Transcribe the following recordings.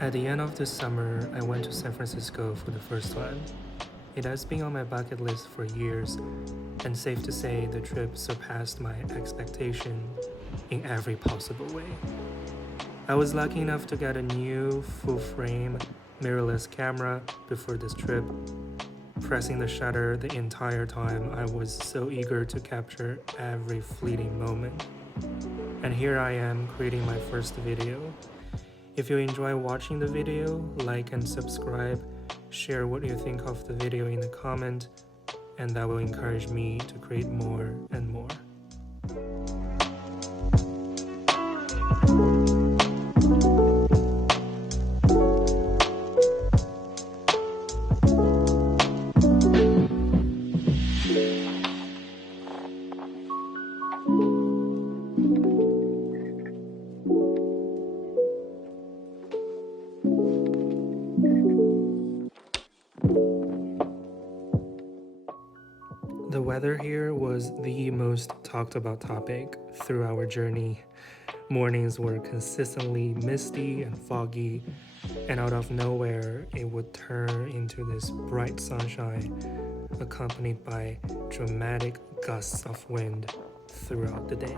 At the end of the summer, I went to San Francisco for the first time. It has been on my bucket list for years, and safe to say the trip surpassed my expectation in every possible way. I was lucky enough to get a new full-frame mirrorless camera before this trip, pressing the shutter the entire time. I was so eager to capture every fleeting moment. And here I am creating my first video. If you enjoy watching the video, like and subscribe, share what you think of the video in the comment, and that will encourage me to create more and more. The weather here was the most talked about topic through our journey. Mornings were consistently misty and foggy, and out of nowhere, it would turn into this bright sunshine, accompanied by dramatic gusts of wind throughout the day.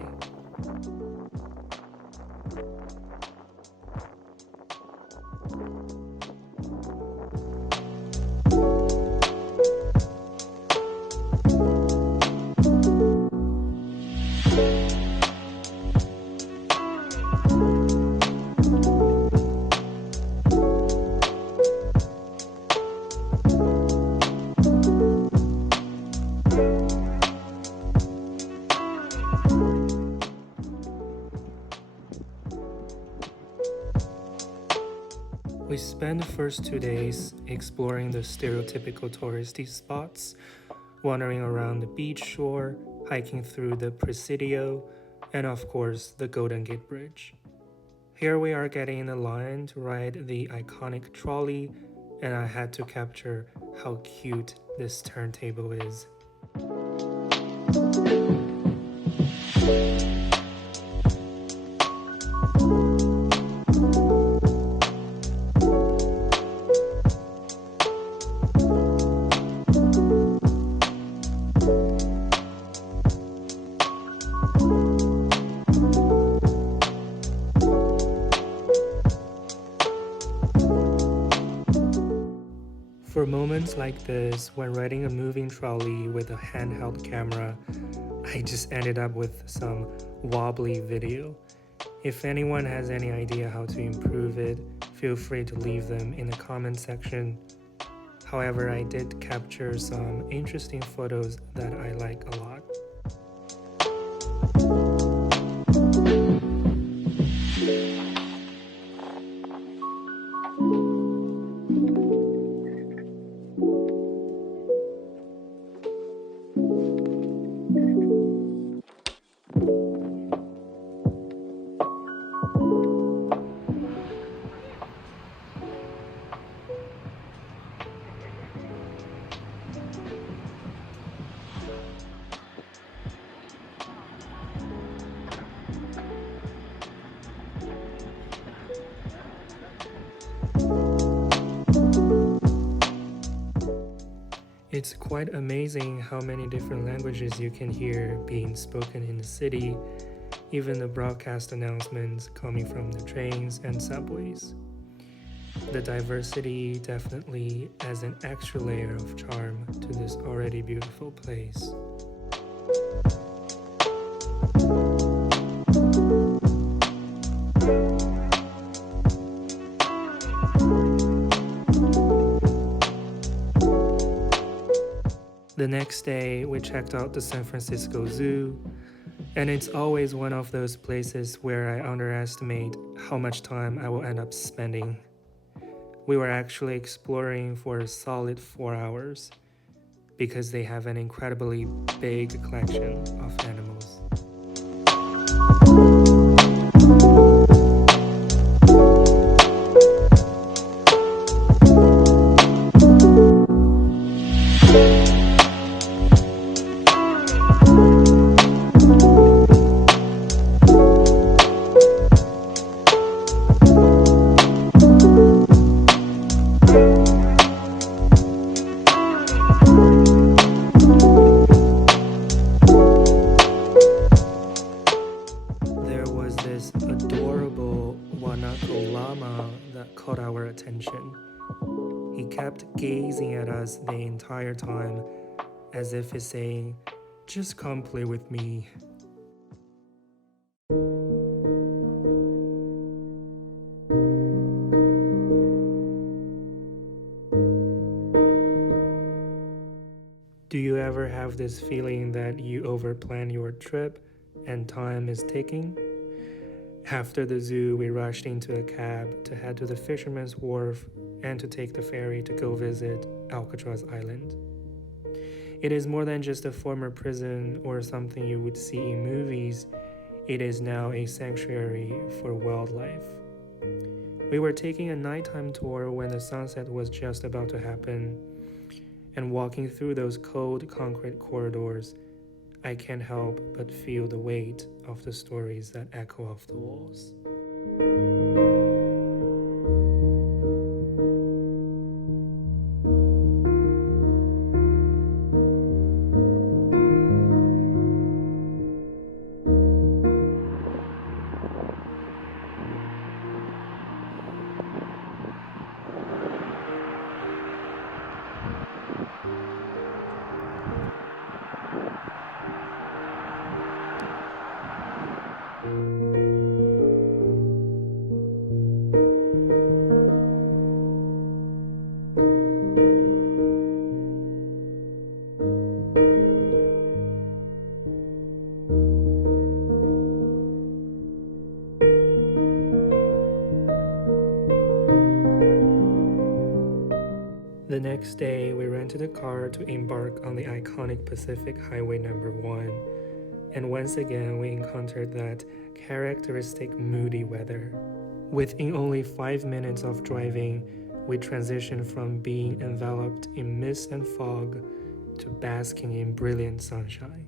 We spent the first 2 days exploring the stereotypical touristy spots, wandering around the beach shore, hiking through the Presidio, and of course the Golden Gate Bridge. Here we are getting in a line to ride the iconic trolley, and I had to capture how cute this turntable is. For moments like this, when riding a moving trolley with a handheld camera, I just ended up with some wobbly video. If anyone has any idea how to improve it, feel free to leave them in the comment section. However, I did capture some interesting photos that I like a lot. It's quite amazing how many different languages you can hear being spoken in the city, even the broadcast announcements coming from the trains and subways. The diversity definitely adds an extra layer of charm to this already beautiful place. The next day, we checked out the San Francisco Zoo, and it's always one of those places where I underestimate how much time I will end up spending. We were actually exploring for a solid 4 hours because they have an incredibly big collection of animals. attention. He kept gazing at us the entire time, as if he's saying, "Just come play with me." Do you ever have this feeling that you overplan your trip and time is ticking? After the zoo, we rushed into a cab to head to the Fisherman's Wharf and to take the ferry to go visit Alcatraz Island. It is more than just a former prison or something you would see in movies. It is now a sanctuary for wildlife. We were taking a nighttime tour when the sunset was just about to happen, and walking through those cold concrete corridors, I can't help but feel the weight of the stories that echo off the walls. The next day, we rented a car to embark on the iconic Pacific Highway number 1, and once again we encountered that characteristic moody weather. Within only 5 minutes of driving, we transitioned from being enveloped in mist and fog to basking in brilliant sunshine.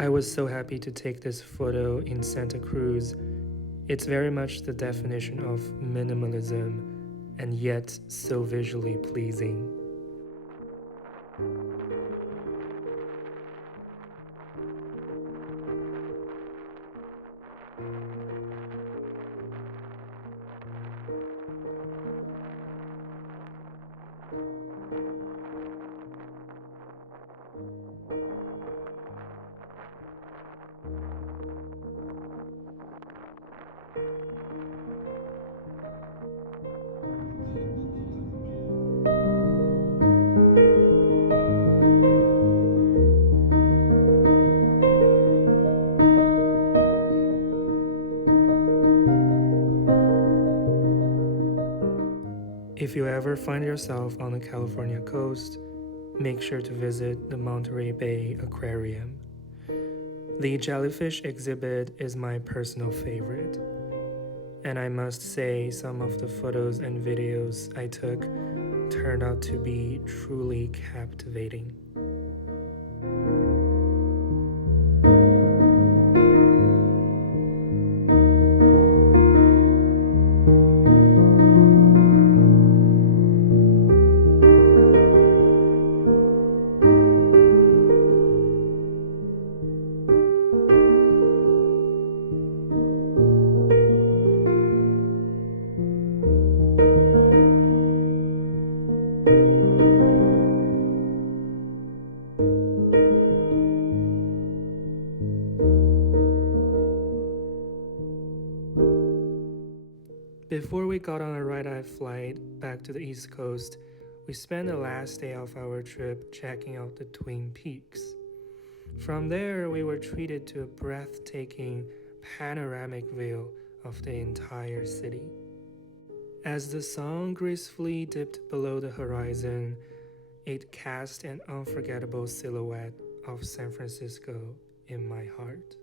I was so happy to take this photo in Santa Cruz. It's very much the definition of minimalism and yet so visually pleasing. If you ever find yourself on the California coast, make sure to visit the Monterey Bay Aquarium. The jellyfish exhibit is my personal favorite, and I must say some of the photos and videos I took turned out to be truly captivating. Before we got on a red-eye flight back to the East Coast, we spent the last day of our trip checking out the Twin Peaks. From there, we were treated to a breathtaking panoramic view of the entire city. As the sun gracefully dipped below the horizon, it cast an unforgettable silhouette of San Francisco in my heart.